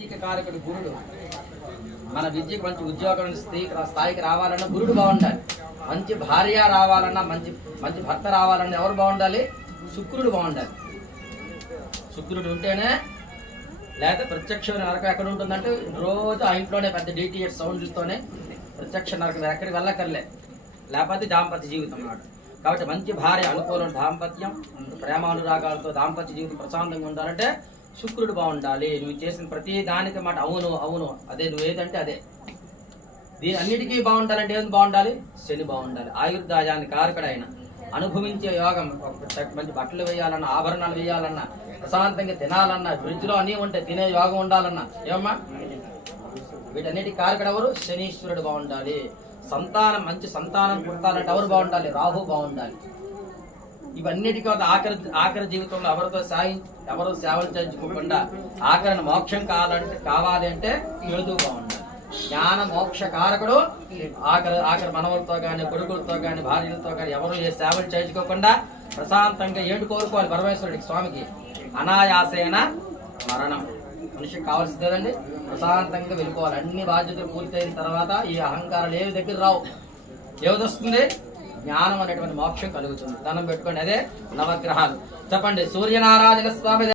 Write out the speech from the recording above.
విద్యకి కారకుడు గురుడు. మన విద్యకు మంచి ఉద్యోగం స్థాయికి రావాలన్నా గురుడు బాగుండాలి. మంచి భార్య రావాలన్నా మంచి మంచి భర్త రావాలన్నా ఎవరు బాగుండాలి? శుక్రుడు బాగుండాలి. శుక్రుడు ఉంటేనే, లేకపోతే ప్రత్యక్ష నరకం ఎక్కడ ఉంటుందంటే రోజు ఆ ఇంట్లోనే పెద్ద డిటిఎస్ సౌండ్లతోనే ప్రత్యక్ష నరకం ఎక్కడికి వెళ్ళకర్లే, లేకపోతే దాంపత్య జీవితం అన్నాడు. కాబట్టి మంచి భార్య అనుకూలం, దాంపత్యం ప్రేమానురాగాలతో దాంపత్య జీవితం ప్రశాంతంగా ఉండాలంటే శుక్రుడు బాగుండాలి. నువ్వు చేసిన ప్రతి దానికి మాట అవును అవును అదే, నువ్వు ఏదంటే అదే. దీని అన్నిటికీ బాగుండాలంటే ఏది బాగుండాలి? శని బాగుండాలి. ఆయుర్దాయాన్ని కారకుడు ఆయన. అనుభవించే యోగం, మంచి బట్టలు వేయాలన్నా, ఆభరణాలు వేయాలన్నా, ప్రశాంతంగా తినాలన్నా, ఫ్రిడ్జ్ లో అన్నీ ఉంటే తినే యోగం ఉండాలన్నా, ఏమమ్మా వీటన్నిటి కారకుడు ఎవరు? శనీశ్వరుడు బాగుండాలి. సంతానం, మంచి సంతానం పుట్టాలంటే ఎవరు బాగుండాలి? రాహు బాగుండాలి. ఇవన్నిటికీ ఆఖరి జీవితంలో ఎవరు సేవలు చేయించుకోకుండా ఆఖరిని మోక్షం కావాలి అంటే కేతు బాగుండాలి. జ్ఞాన మోక్ష కారకుడు ఆఖరి మనవులతో గాని, కొడుకులతో గాని, భార్యలతో గాని ఎవరు ఏ సేవలు చేయించుకోకుండా ప్రశాంతంగా ఏంటి కోరుకోవాలి పరమేశ్వరుడికి, స్వామికి? అనాయాసేన మరణం. మనిషికి కావాల్సింది కదండి, ప్రశాంతంగా వెళ్ళిపోవాలి. అన్ని బాధ్యతలు పూర్తయిన తర్వాత ఈ అహంకారాలు ఏవి దగ్గర రావు. ఏది వస్తుంది? జ్ఞానం అనేటువంటి మోక్షం కలుగుతుంది. ధనం పెట్టుకోండి. అదే నవగ్రహాలు. చెప్పండి. సూర్యనారాయణ స్వామి